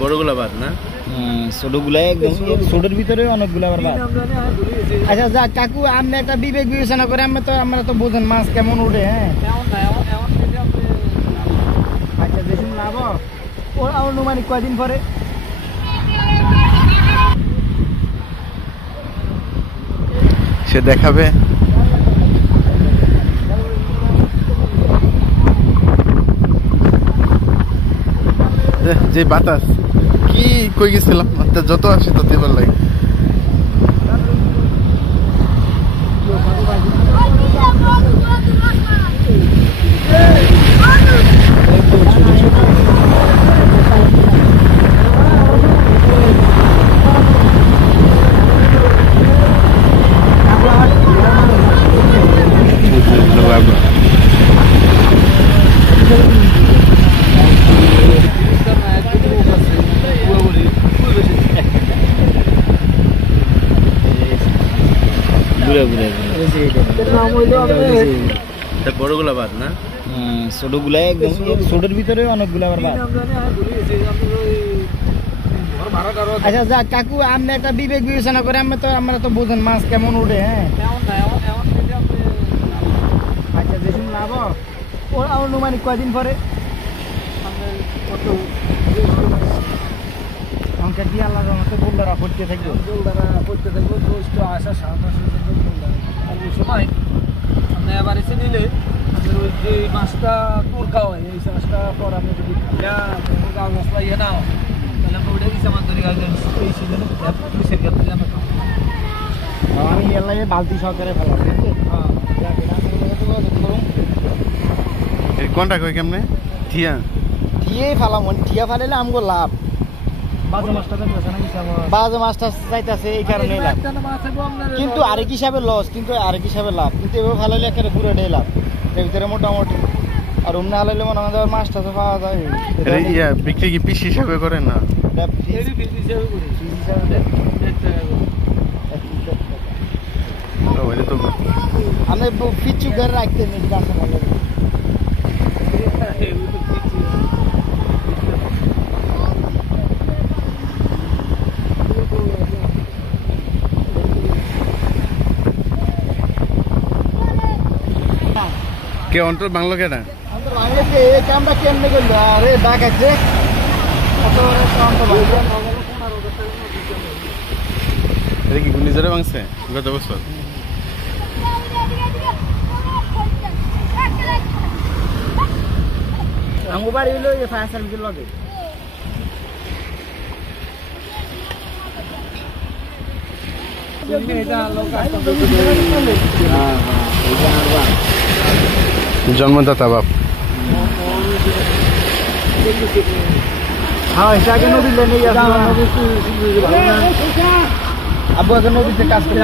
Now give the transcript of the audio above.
বড়গুলা বাদ না, ছোটগুলা একদম ছোটর ভিতরে অনেকগুলো আবার বাদ। আচ্ছা যা কাকু, আপনি একটা বিবেক বিবেচনা করে আমরা তো বোঝেন মাছ কেমন উঠে। হ্যাঁ আচ্ছা দেখুন লাভ ওর অনুমানিক কয়দিন পরে সে দেখাবে। যে বাতাস কি কই গেছিলাম, যত আসে তত এবার লাগে। বড়গুলা বাদ না, ছোটগুলা একদম ছোটর ভিতরে অনেকগুলো আবার বাদ। আচ্ছা যা কাকু, আপনি একটা বিবেক বিবেচনা করে আমরা তো বোঝেন মাছ কেমন উঠে। হ্যাঁ আচ্ছা দেখুন লাভ ওর অনুমানিক কয়দিন পরে অঙ্কের কি আল্লাহ রহমতে বোল্ডারা পড়তে থাকবে, আসা সময় আপনি আবার এসে নিলে ওই যে মাছটা টোরকা হয়, এই মাছটা পর আপনি যদি গাছ মশলা ইয়ে না তাহলে আমরা ওইটা দিচ্ছি আমার ধরে এই সিজনে আমি এলাই বালতি সহকারে ফেলা কোনটা কই কেমনে থিয়া থিয়েই ফেলাম, থিয়া ফেলাইলে আমগো লাভ। বাজে মাছটা চাইতেছে এই কারণে লাভ, কিন্তু আরেক হিসাবে লস, কিন্তু আরেক হিসাবে লাভ। কিন্তু এভাবে ফেলাইলে একেবারে পুরো ডে লাভ, এর ভিতরে মোটামুটি। আর অন্য হালাইলে মনে হয় মাছটা তো পাওয়া যায়। বিক্রি কি পিস হিসাবে করে না, আমি পিছু করে রাখতে নেই গাছে ভালো। কে অন্তর বাংলো কেনা এই কামটা কেমনে করলো? আরে ডাক আছে এটা কি ঘূর্ণিঝড়ে ভাঙছে গত বছর? আমার বাড়ি হলো ফায়ার সার্ভিসের লগে। জন্মদাতা বাপ। হ্যাঁ এটাকে নদীতে নিয়ে আব্বু এখন নদীতে কাজ করতে